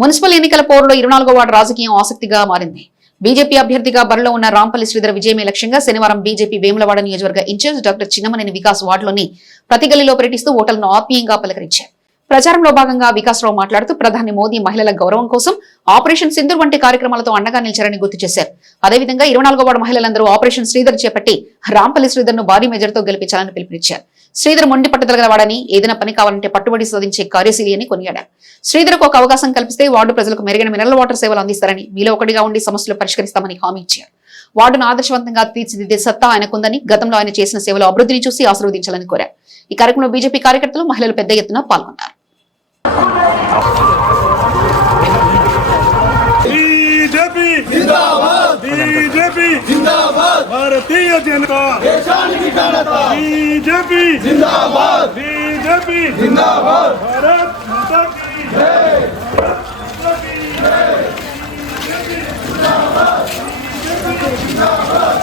Municipal ఎన్నికల పోరులో 24వ ward రాజకీయం ఆసక్తిగా మారింది. బీజేపీ అభ్యర్థిగా బరిలో ఉన్న రాంపల్లి శ్రీధర్ విజయమే లక్ష్యంగా శనివారం బీజేపీ వేములవాడ నియోజకవర్గ ఇన్ఛార్జ్ డాక్టర్ చిన్నమనేని వికాస్ వార్డులోని ప్రతి గల్లీలో పర్యటిస్తూ ఓటర్లను ఆత్మీయంగా పలకరించారు. ప్రచారంలో భాగంగా వికాసరావు మాట్లాడుతూ ప్రధాని మోదీ మహిళల గౌరవం కోసం ఆపరేషన్ సింధూర్ వంటి కార్యక్రమాలతో అండగా నిలిచారని గుర్తు చేశారు. అదేవిధంగా 24వ వార్డు మహిళలందరూ ఆపరేషన్ శ్రీధర్ చేపట్టి రాంపల్లి శ్రీధర్ ను భారీ మెజార్టీతో గెలిపించాలని పిలుపునిచ్చారు. శ్రీధర్ మొండి పట్టుదల వాడని, ఏదైనా పని కావాలంటే పట్టుబడి సాధించే కార్యశీలి అని కొనియాడారు. శ్రీధర్కు ఒక అవకాశం కల్పిస్తే వార్డు ప్రజలకు మెరుగైన మినరల్ వాటర్ సేవలు అందిస్తారని, మీలో ఒకటిగా ఉండి సమస్యలు పరిష్కరిస్తామని హామీ ఇచ్చారు. వార్డును ఆదర్శవంతంగా తీర్చిదిద్దే సత్తా ఆయనకుందని, గతంలో ఆయన చేసిన సేవల అభివృద్ధిని చూసి ఆశీర్వదించాలని కోరారు. ఈ కార్యక్రమంలో బీజేపీ కార్యకర్తలు, మహిళలు పెద్ద ఎత్తున పాల్గొన్నారు. बीजेपी जिंदाबाद, भारतीय जनता देशाనికి ఘనత, बीजेपी जिंदाबाद, बीजेपी जिंदाबाद, भारत माता की जय, माता की जय, बीजेपी जिंदाबाद, बीजेपी जिंदाबाद।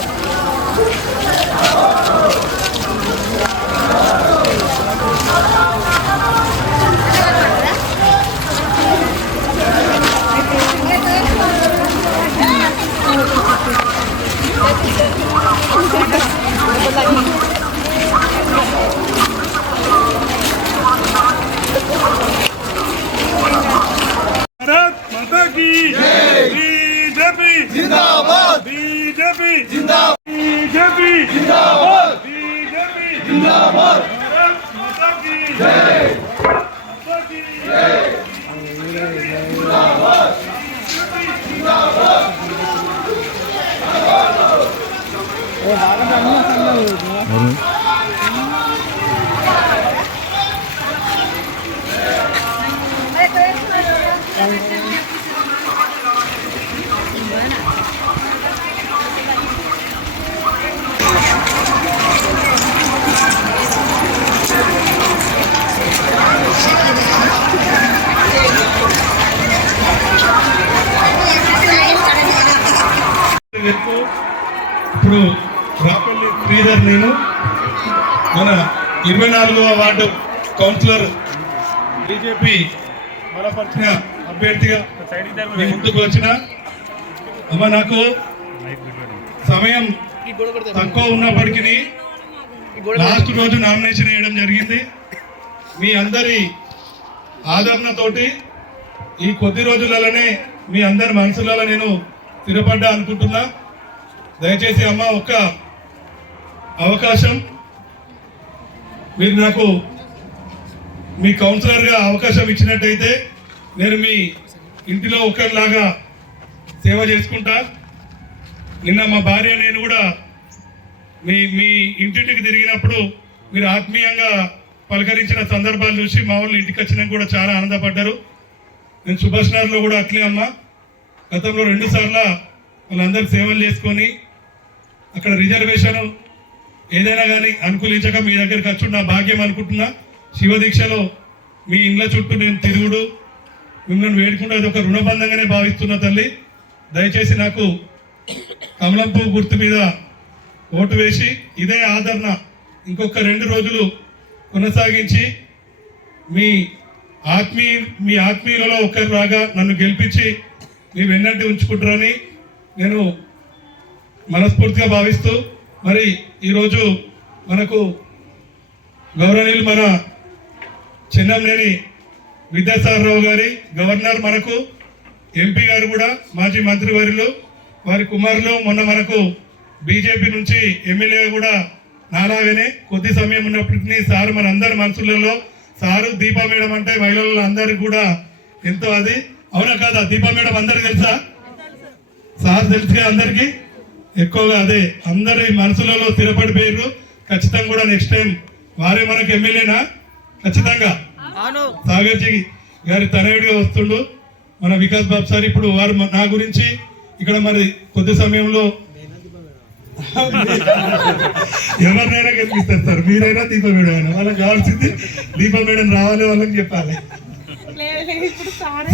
भारत माता की जय, बीजेपी जिंदाबाद, बीजेपी जिंदाबाद, बीजेपी जिंदाबाद, बीजेपी जिंदाबाद, भारत माता की जय, माता की जय, जिंदाबाद, जिंदाबाद। ఇప్పుడు రాంపల్లి శ్రీధర్ నేను మన 24వ వార్డు కౌన్సిలర్ బీజేపీ బలపరిచిన అభ్యర్థిగా ముందుకు వచ్చిన అమ్మ, నాకు సమయం తక్కువ ఉన్నప్పటికీ లాస్ట్ రోజు నామినేషన్ వేయడం జరిగింది. మీ అందరి ఆదరణతోటి ఈ కొద్ది రోజులలోనే మీ అందరి మనసులలో నేను స్థిరపడ్డా అనుకుంటున్నా. దయచేసి అమ్మ, ఒక్క అవకాశం, మీరు నాకు మీ కౌన్సిలర్గా అవకాశం ఇచ్చినట్టయితే నేను మీ ఇంటిలో ఒకరిలాగా సేవ చేసుకుంటా. నిన్న మా భార్య నేను కూడా మీ ఇంటింటికి తిరిగినప్పుడు మీరు ఆత్మీయంగా పలకరించిన సందర్భాలు చూసి మా వాళ్ళు ఇంటికి వచ్చినా కూడా చాలా ఆనందపడ్డారు. నేను సుభాష్ నగర్లో కూడా అట్లే అమ్మ, గతంలో 2 సార్లు వాళ్ళందరూ సేవలు చేసుకొని అక్కడ రిజర్వేషన్ ఏదైనా కానీ అనుకూలించక మీ దగ్గరికి వచ్చి నా భాగ్యం అనుకుంటున్నా. శివదీక్షలో మీ ఇండ్ల చుట్టూ నేను తిరుగుడు, మిమ్మల్ని వేడుకుంటూ అది ఒక రుణబంధంగానే భావిస్తున్నా తల్లి. దయచేసి నాకు కమలం పువ్వు గుర్తు మీద ఓటు వేసి ఇదే ఆదరణ ఇంకొక 2 రోజులు కొనసాగించి మీ ఆత్మీయులలో ఒకరు రాగా నన్ను గెలిపించి మీ వెన్నంటి ఉంచుకుంటారని నేను మనస్ఫూర్తిగా భావిస్తూ, మరి ఈరోజు మనకు గౌరవనీయులు మన చెన్నంనేని విద్యాసాగరరావు గారి గవర్నర్, మనకు ఎంపీ గారు కూడా మాజీ మంత్రివర్యులు, వారి కుమారులు మొన్న మనకు బీజేపీ నుంచి ఎమ్మెల్యే కూడా నాలాగనే కొద్ది సమయం ఉన్నప్పటికీ సార్ మన అందరి మనసులలో సారు దీపా మేడం అంటే మహిళలలో అందరికి కూడా ఎంతో అది అవునా కాదా? దీపా మేడం అందరికి తెలుసా? సార్ తెలుసుగా అందరికీ ఎక్కువగా అదే అందరి మనసులలో స్థిరపడిపోయారు. ఖచ్చితంగా కూడా నెక్స్ట్ టైం వారే మనకు ఎమ్మెల్యేనా? ఖచ్చితంగా సాగర్జీ గారి తనయుడిగా వస్తుండు మన వికాస్ బాబు సార్. ఇప్పుడు వారు నా గురించి ఇక్కడ మరి కొద్ది సమయంలో ఎవరినైనా గెలిపిస్తారు సార్, మీరైనా దీప మేడం అయినా వాళ్ళకి కావాల్సింది దీప మేడం రావాలి, వాళ్ళకి చెప్పాలి.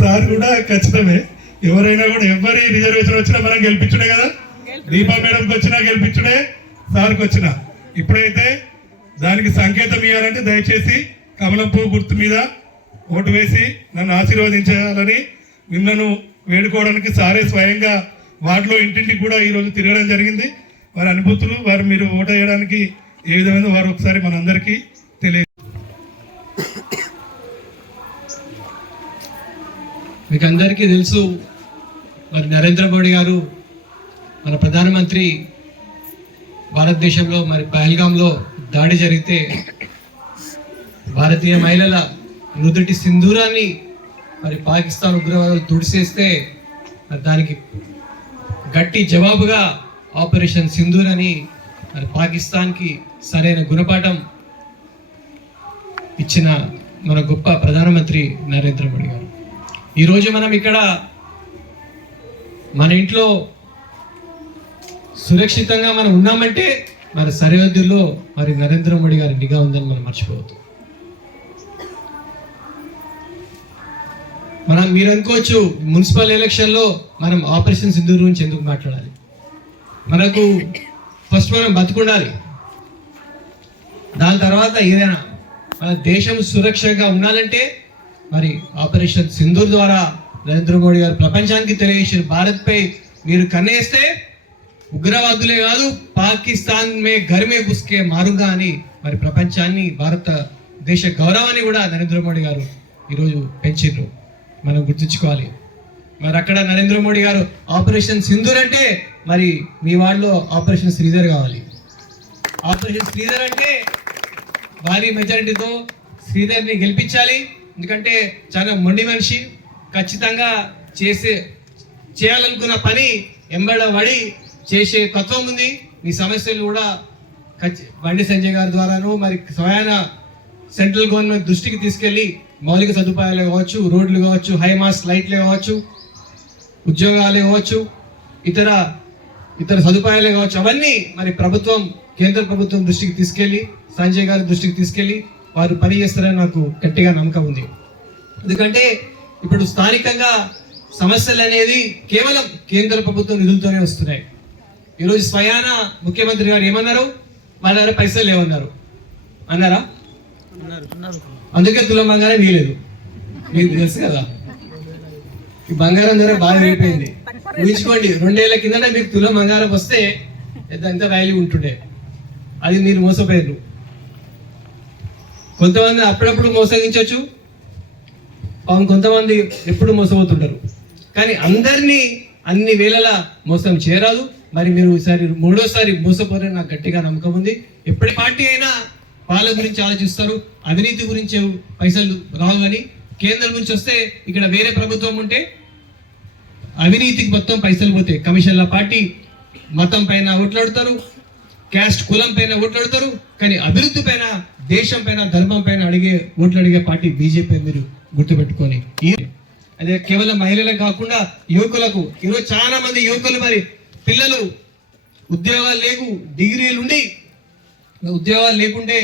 సార్ కూడా ఖచ్చితమే, ఎవరైనా కూడా ఎవరి రిజర్వేషన్ వచ్చినా మనం గెలిపించుడే కదా. దీపా మేడంకి వచ్చినా గెలిపించుడే, సార్కి వచ్చినా. ఇప్పుడైతే దానికి సంకేతం ఇవ్వాలంటే దయచేసి కమలం పువ్వు గుర్తు మీద ఓటు వేసి నన్ను ఆశీర్వదించాలని నిన్నను వేడుకోవడానికి సారే స్వయంగా వార్డులో ఇంటింటికి కూడా ఈరోజు తిరగడం జరిగింది. వారి అనుభూతులు వారు మీరు ఓటు వేయడానికి ఏ విధమైన వారు ఒకసారి మనందరికీ తెలియ. మీకు అందరికీ తెలుసు, మరి నరేంద్ర మోడీ గారు మన ప్రధానమంత్రి భారతదేశంలో మరి పహల్గాంలో దాడి జరిగితే భారతీయ మహిళల నుదుటి సింధూరాన్ని మరి పాకిస్తాన్ ఉగ్రవాదులు తుడిసేస్తే మరి దానికి గట్టి జవాబుగా ఆపరేషన్ సింధూర్ అని మరి పాకిస్తాన్కి సరైన గుణపాఠం ఇచ్చిన మన గొప్ప ప్రధానమంత్రి నరేంద్ర మోడీ గారు. ఈరోజు మనం ఇక్కడ మన ఇంట్లో సురక్షితంగా మనం ఉన్నామంటే మరి సరిహద్దుల్లో మరి నరేంద్ర మోడీ గారి నిఘా ఉందని మనం మర్చిపోవద్దు. మీరు అనుకోవచ్చు మున్సిపల్ ఎలక్షన్లో మనం ఆపరేషన్ సింధూర్ గురించి ఎందుకు మాట్లాడాలి. మనకు ఫస్ట్ మనం బతుకుండాలి, దాని తర్వాత ఏదైనా మన దేశం సురక్షగా ఉండాలంటే మరి ఆపరేషన్ సింధూర్ ద్వారా నరేంద్ర మోడీ గారు ప్రపంచానికి తెలియజేసిన భారత్పై మీరు కన్నేస్తే ఉగ్రవాదులే కాదు పాకిస్తాన్ మే ఘర్ మే ఘుస్కే మారుగా అని మరి ప్రపంచాన్ని భారతదేశ గౌరవాన్ని కూడా నరేంద్ర మోడీ గారు ఈరోజు పెంచారు. మనం గుర్తుంచుకోవాలి. మరి అక్కడ నరేంద్ర మోడీ గారు ఆపరేషన్ సింధూర్ అంటే మరి మీ వాళ్ళలో ఆపరేషన్ శ్రీధర్ కావాలి. ఆపరేషన్ శ్రీధర్ అంటే భారీ మెజారిటీతో శ్రీధర్ని గెలిపించాలి. ఎందుకంటే చాలా మొండి మనిషి, ఖచ్చితంగా చేయాలనుకున్న పని ఎంబడబడి చేసే తత్వం ఉంది. మీ సమస్యలు కూడా బండి సంజయ్ గారి ద్వారాను మరి స్వయాన సెంట్రల్ గవర్నమెంట్ దృష్టికి తీసుకెళ్లి మౌలిక సదుపాయాలు కావచ్చు, రోడ్లు కావచ్చు, హైమాస్ లైట్లే కావచ్చు, ఉద్యోగాలే కావచ్చు, ఇతర సదుపాయాలే కావచ్చు, అవన్నీ మరి కేంద్ర ప్రభుత్వం దృష్టికి తీసుకెళ్లి సంజయ్ గారి దృష్టికి తీసుకెళ్లి వారు పని చేస్తారని నాకు గట్టిగా నమ్మకం ఉంది. ఎందుకంటే ఇప్పుడు స్థానికంగా సమస్యలు అనేది కేవలం కేంద్ర ప్రభుత్వం నిధులతోనే వస్తున్నాయి. ఈరోజు స్వయాన ముఖ్యమంత్రి గారు ఏమన్నారు, మన దగ్గర పైసలు లేవన్నారు అన్నారా? అందుకే తులం బంగారం వీలేదు. మీకు తెలుసు కదా, ఈ బంగారం ధర బాగా పెరిగిపోయింది. ఊహించుకోండి, 2 ఏళ్ల కిందట మీకు తులం బంగారం వస్తే ఎంత వాల్యూ ఉంటుండే. అది మీరు మోసపోయారు. కొంతమంది అప్పుడప్పుడు మోసగించవచ్చు, కొంతమంది ఎప్పుడు మోసపోతుంటారు. కానీ అందరినీ అన్ని వేళలా మోసం చేయరాదు. మరి మీరు ఈసారి 3వ మోసపోరని నాకు గట్టిగా నమ్మకం ఉంది. ఎప్పటి పార్టీ అయినా వాళ్ళ గురించి ఆలోచిస్తారు, అవినీతి గురించి పైసలు రావు. కానీ కేంద్రం నుంచి వస్తే ఇక్కడ వేరే ప్రభుత్వం ఉంటే అవినీతికి మొత్తం పైసలు పోతాయి. కమిషన్ల పార్టీ మతం పైన ఓట్లాడుతారు, క్యాస్ట్ కులం పైన ఓట్లాడుతారు. కానీ అభివృద్ధి పైన, దేశం పైన, ధర్మం పైన ఓట్లు అడిగే పార్టీ బీజేపీ. మీరు గుర్తుపెట్టుకొని, అదే కేవలం మహిళలకు కాకుండా యువకులకు, ఈరోజు చాలా మంది యువకులు మరి పిల్లలు ఉద్యోగాలు లేవు, డిగ్రీలు ఉండి ఉద్యోగాలు లేకుంటే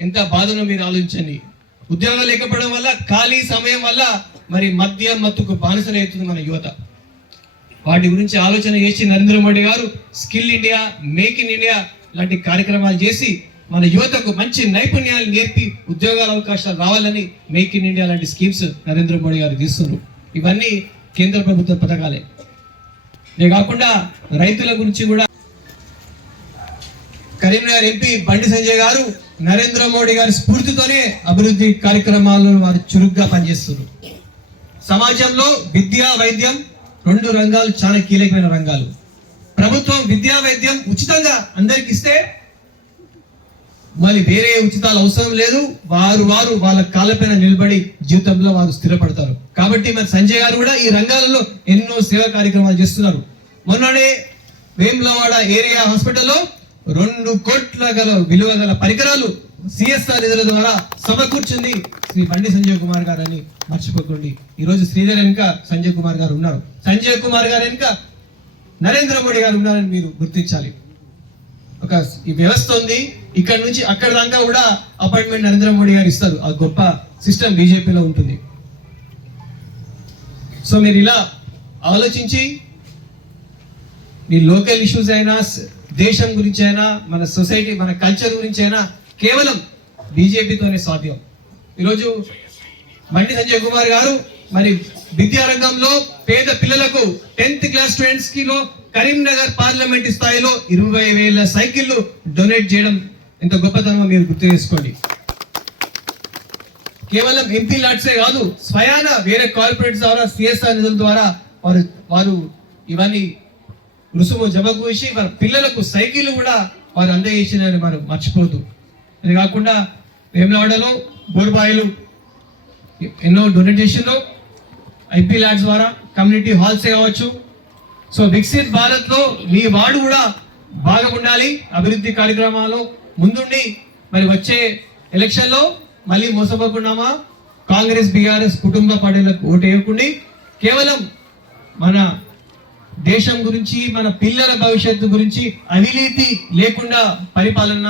ఎంత బాధనో మీరు ఆలోచించండి. ఉద్యోగాలు లేకపోవడం వల్ల, ఖాళీ సమయం వల్ల మరి మత్తుకు బానిసలవుతుంది మన యువత. వాటి గురించి ఆలోచన చేసి నరేంద్ర మోడీ గారు skill India, make in India లాంటి కార్యక్రమాలు చేసి మన యువతకు మంచి నైపుణ్యాలు నేర్పి ఉద్యోగాల అవకాశాలు రావాలని మేక్ ఇన్ ఇండియా లాంటి స్కీమ్స్ నరేంద్ర మోడీ గారు తీస్తున్నారు. ఇవన్నీ కేంద్ర ప్రభుత్వ పథకాలే. ఇదే కాకుండా రైతుల గురించి కూడా కరీంనగర్ ఎంపీ బండి సంజయ్ గారు నరేంద్ర మోడీ గారి స్ఫూర్తితోనే అభివృద్ధి కార్యక్రమాలను వారు చురుగ్గా పనిచేస్తున్నారు. సమాజంలో విద్య, వైద్యం 2 రంగాలు చాలా కీలకమైన రంగాలు. ప్రభుత్వం విద్యా, వైద్యం ఉచితంగా అందరికి ఇస్తే మరి వేరే ఉచితాలు అవసరం లేదు. వారు వాళ్ళ కాళ్ళపైన నిలబడి జీవితంలో వారు స్థిరపడతారు. కాబట్టి మరి సంజయ్ గారు కూడా ఈ రంగాలలో ఎన్నో సేవా కార్యక్రమాలు చేస్తున్నారు. మొన్ననే వేములవాడ ఏరియా హాస్పిటల్లో 2 కోట్ల విలువ గల పరికరాలు సిఎస్ఆర్ నిధుల ద్వారా సమకూర్చింది శ్రీ బండి సంజయ్ కుమార్ గారు అని మర్చిపోకండి. ఈరోజు శ్రీధర్ వెనుక సంజయ్ కుమార్ గారు ఉన్నారు, సంజయ్ కుమార్ గారు వెనుక నరేంద్ర మోడీ గారు ఉన్నారని మీరు గుర్తించాలి. ఈ వ్యవస్థ ఉంది, ఇక్కడ నుంచి అక్కడ దాకా కూడా అపాయింట్మెంట్ నరేంద్ర మోడీ గారు ఇస్తారు. ఆ గొప్ప సిస్టమ్ బీజేపీలో ఉంటుంది. సో మీరు ఇలా ఆలోచించి మీ లోకల్ ఇష్యూస్ అయినా, దేశం గురించి అయినా, మన సొసైటీ, మన కల్చర్ గురించి అయినా కేవలం బీజేపీతోనే సాధ్యం. ఈరోజు బండి సంజయ్ కుమార్ గారు మరి విద్యారంగంలో పేద పిల్లలకు 10th క్లాస్ స్టూడెంట్స్ కి కరీంనగర్ పార్లమెంట్ స్థాయిలో 20,000 సైకిళ్లు డొనేట్ చేయడం ఎంత గొప్పతనమో మీరు గుర్తు చేసుకోండి. కేవలం ఎంపీ లాట్సే కాదు, స్వయాన వేరే కార్పొరేట్స్ ద్వారా సిఎస్ఆర్ నిధుల ద్వారా వారు ఇవన్నీ రుసుము జమకూసి వారి పిల్లలకు సైకిల్ కూడా వారు అందజేసినారని మనం మర్చిపోతూ, ఇది కాకుండా వేములవాడలో బోర్బాయిలు ఎన్నో డొనేట్ చేసిండ్రు ఐపీ ల్యాడ్స్ ద్వారా, కమ్యూనిటీ హాల్సే కావచ్చు. సో వికసిత్ భారత్ లో మీ వాడు కూడా బాగా ఉండాలి, అభివృద్ధి కార్యక్రమాల్లో ముందుండి మరి వచ్చే ఎలక్షన్ లో మళ్ళీ మోసపోకున్నామా, కాంగ్రెస్ బీఆర్ఎస్ కుటుంబ పార్టీలకు ఓటు వేయకుండా కేవలం మన దేశం గురించి మన పిల్లల భవిష్యత్తు గురించి అవినీతి లేకుండా పరిపాలన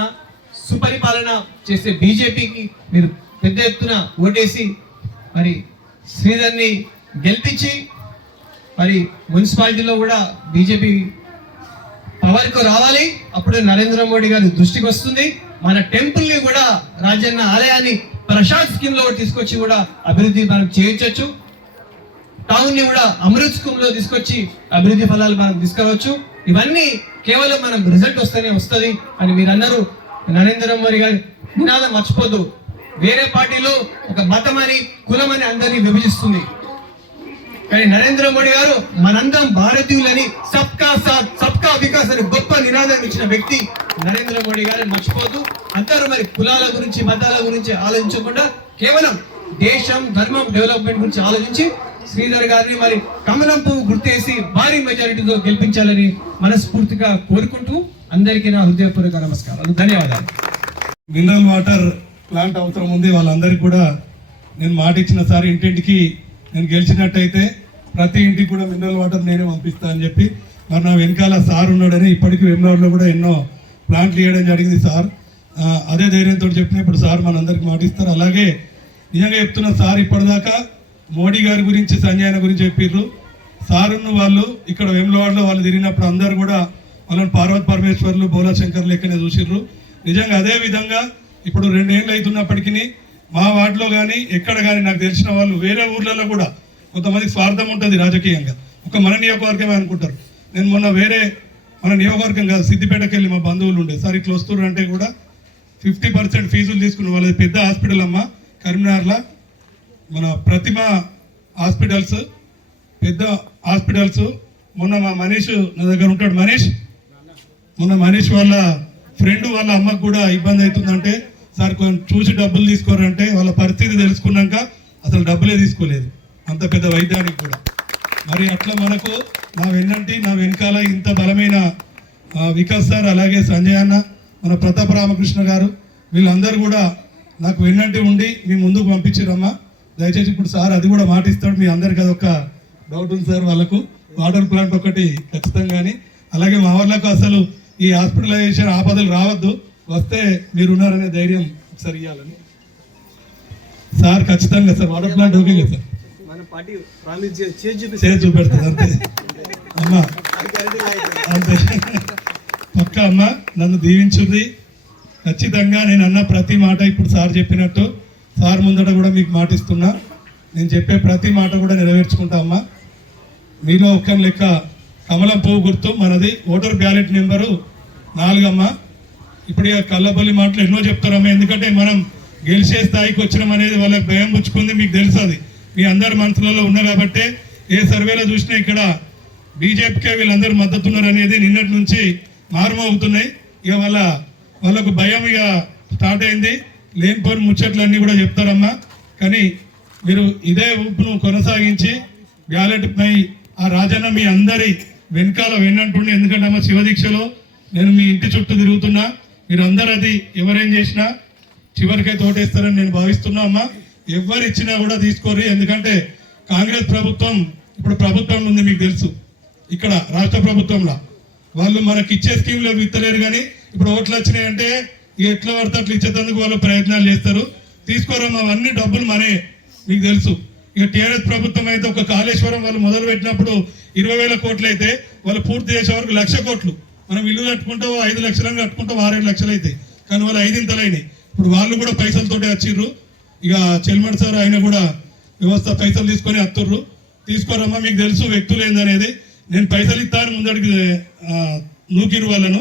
సుపరిపాలన చేసే బీజేపీకి మీరు పెద్ద ఎత్తున ఓటేసి మరి శ్రీధర్ని గెలిపించి మరి మున్సిపాలిటీలో కూడా బీజేపీ పవర్కు రావాలి. అప్పుడు నరేంద్ర మోడీ గారి దృష్టికి వస్తుంది. మన టెంపుల్ ని కూడా రాజన్న ఆలయాన్ని ప్రసాద్ స్కీమ్ లో తీసుకొచ్చి కూడా అభివృద్ధి మనం చేయించవచ్చు. టౌన్ ని కూడా అమృత్ స్కీమ్ లో తీసుకొచ్చి అభివృద్ధి ఫలాలు మనం తీసుకురావచ్చు. ఇవన్నీ కేవలం మనం రిజల్ట్ వస్తేనే వస్తుంది అని మీరందరూ నరేంద్ర మోడీ గారి నినాదం మర్చిపోద్దు. వేరే పార్టీలో ఒక మతం అని కులం అని అందరినీ విభజిస్తుంది, కానీ నరేంద్ర మోడీ గారు మనందరం భారతీయులని సబ్కా సాత్ సబ్కా వికాస్ అని గొప్ప నినాదం ఇచ్చిన వ్యక్తి నరేంద్ర మోడీ గారిని మర్చిపోతూ అందరూ మరి కులాల గురించి మతాల గురించి ఆలోచించకుండా కేవలం దేశం ధర్మం డెవలప్మెంట్ గురించి ఆలోచించి శ్రీధర్ గారిని మరి కమలం పువ్వు గుర్తేసి భారీ మెజారిటీతో గెలిపించాలని మనస్ఫూర్తిగా కోరుకుంటూ అందరికీ నా హృదయపూర్వక నమస్కారాలు, ధన్యవాదాలు. మినరల్ వాటర్ ప్లాంట్ అవసరం ఉంది, వాళ్ళందరికీ కూడా నేను మాట ఇచ్చిన సార్ ఇంటింటికి నేను గెలిచినట్టయితే ప్రతి ఇంటికి కూడా మినరల్ వాటర్ నేనే పంపిస్తా అని చెప్పి మరి నా వెనకాల సార్ ఉన్నాడని ఇప్పటికీ వెమ్లవాడలో కూడా ఎన్నో ప్లాంట్లు ఇవ్వడం జరిగింది సార్. అదే ధైర్యంతో చెప్పిన ఇప్పుడు సార్ మనందరికి మాటిస్తారు. అలాగే నిజంగా చెప్తున్న సార్ ఇప్పటిదాకా మోడీ గారి గురించి సంజయన గురించి చెప్పిర్రు. సారును వాళ్ళు ఇక్కడ వెమ్లవాడలో వాళ్ళు తిరిగినప్పుడు అందరు కూడా వాళ్ళని పార్వత్ పరమేశ్వర్లు బోలా శంకర్ లెక్కనే చూసిర్రు. నిజంగా అదే విధంగా ఇప్పుడు 2 ఏళ్ళు అవుతున్నప్పటికీ మా వార్డులో కానీ ఎక్కడ కానీ నాకు తెలిసిన వాళ్ళు వేరే ఊర్లలో కూడా కొంతమంది స్వార్థం ఉంటుంది రాజకీయంగా, ఒక మన నియోజకవర్గమే అనుకుంటారు. నేను మొన్న వేరే మన నియోజకవర్గం కాదు సిద్దిపేటకి వెళ్ళి మా బంధువులు ఉండే సార్ ఇట్లా వస్తున్నారు అంటే కూడా 50% ఫీజులు తీసుకున్న వాళ్ళది పెద్ద హాస్పిటల్ అమ్మ కరీంనగర్లో మన ప్రతిమ హాస్పిటల్స్ పెద్ద హాస్పిటల్స్. మొన్న మా మనీష్ నా దగ్గర ఉంటాడు, మొన్న మనీష్ వాళ్ళ ఫ్రెండ్ వాళ్ళ అమ్మకు కూడా ఇబ్బంది అవుతుందంటే సార్ కొంచెం చూసి డబ్బులు తీసుకోరంటే వాళ్ళ పరిస్థితి తెలుసుకున్నాక అసలు డబ్బులే తీసుకోలేదు అంత పెద్ద వైద్యానికి కూడా. మరి అట్లా మనకు నా వెనకాల ఇంత బలమైన వికాస్ సార్ అలాగే సంజయ్ అన్న మన ప్రతాప రామకృష్ణ గారు వీళ్ళందరూ కూడా నాకు వెన్నంటి ఉండి మీ ముందుకు పంపించారమ్మా. దయచేసి ఇప్పుడు సార్ అది కూడా మాటిస్తాడు. మీ అందరికి అదొక డౌట్ ఉంది సార్, వాళ్ళకు వాటర్ ప్లాంట్ ఒకటి ఖచ్చితంగాని, అలాగే మా వాళ్ళకు అసలు ఈ హాస్పిటలైజేషన్ ఆపదలు రావద్దు, వస్తే మీరున్నారనే ధైర్యం ఒకసారి ఇవ్వాలని సార్. ఖచ్చితంగా సార్ వాటర్ ప్లాంట్ ఓకే కదా సార్, చేసి చూపెడుతుంది అంతే అమ్మా, అంతే పక్క అమ్మ. నన్ను దీవించుంది ఖచ్చితంగా. నేను అన్న ప్రతి మాట ఇప్పుడు సార్ చెప్పినట్టు సార్ ముందట కూడా మీకు మాటిస్తున్నా, నేను చెప్పే ప్రతి మాట కూడా నెరవేర్చుకుంటా అమ్మా. మీలో ఒక్క లెక్క కమలం పువ్వు గుర్తు మనది, ఓటర్ బ్యాలెట్ నెంబరు 4 అమ్మా. ఇప్పుడు ఇక కళ్ళపల్లి మాటలు ఎన్నో చెప్తారమ్మా, ఎందుకంటే మనం గెలిచే స్థాయికి వచ్చినాం అనేది వాళ్ళకి భయం పుచ్చుకుంది, మీకు తెలుసు అది మీ అందరి మనసులలో ఉన్న కాబట్టి ఏ సర్వేలో చూసినా ఇక్కడ బీజేపీకే వీళ్ళందరూ మద్దతు ఉన్నారు అనేది నిన్నటి నుంచి మారుమోగుతున్నాయి. ఇక వాళ్ళకు భయం ఇక స్టార్ట్ అయింది, లేనిపోని ముచ్చట్లన్నీ కూడా చెప్తారమ్మా. కానీ మీరు ఇదే ఊపును కొనసాగించి బ్యాలెట్ పై ఆ రాజన్న మీ అందరి వెనకాల వెన్నంటుండే, ఎందుకంటే అమ్మ శివదీక్షలో నేను మీ ఇంటి చుట్టూ తిరుగుతున్నా, మీరు అందరు అది ఎవరేం చేసినా చివరికైతే ఓటేస్తారని నేను భావిస్తున్నా అమ్మా. ఎవరు ఇచ్చినా కూడా తీసుకోరు, ఎందుకంటే కాంగ్రెస్ ప్రభుత్వం ఇప్పుడు ప్రభుత్వం ఉంది మీకు తెలుసు, ఇక్కడ రాష్ట్ర ప్రభుత్వంలో వాళ్ళు మనకి ఇచ్చే స్కీమ్లో ఇస్తలేరు. కానీ ఇప్పుడు ఓట్లు వచ్చినాయంటే ఎట్లా పడితే అట్లా ఇచ్చేందుకు వాళ్ళు ప్రయత్నాలు చేస్తారు. తీసుకోరమ్మా, అవన్నీ డబ్బులు మనే మీకు తెలుసు. ఇక టీఆర్ఎస్ ప్రభుత్వం అయితే ఒక కాళేశ్వరం వాళ్ళు మొదలు పెట్టినప్పుడు 20,000 కోట్లు అయితే వాళ్ళు పూర్తి చేసే వరకు 1,00,000 కోట్లు. మనం ఇల్లు కట్టుకుంటాం 5 లక్షలను కట్టుకుంటాం 6-7 లక్షలు అయితే, కానీ వాళ్ళు 5 ఇంతలైనాయి. ఇప్పుడు వాళ్ళు కూడా పైసలతోటే వచ్చిర్రు. ఇక చెల్మడ్ సార్ ఆయన కూడా వ్యవస్థ పైసలు తీసుకొని అత్తుర్రు. తీసుకోరమ్మా, మీకు తెలుసు వ్యక్తులు ఏందనేది. నేను పైసలు ఇస్తాను ముందడికి నూకిరు వాళ్ళను.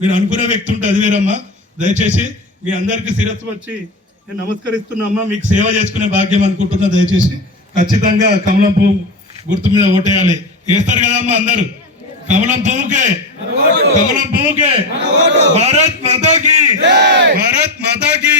మీరు అనుకునే వ్యక్తి ఉంటే అది వేరమ్మా. దయచేసి మీ అందరికీ శిరస్సు వచ్చి నేను నమస్కరిస్తున్నా. మీకు సేవ చేసుకునే భాగ్యం అనుకుంటున్నా. దయచేసి ఖచ్చితంగా కమలం పువ్వు గుర్తు మీద ఓటేయాలి. వేస్తారు కదమ్మా అందరూ? కమలం పువ్వుకే, కమలం పువ్వుకే. భారత్ మాతాకి, భారత్ మాతాకి.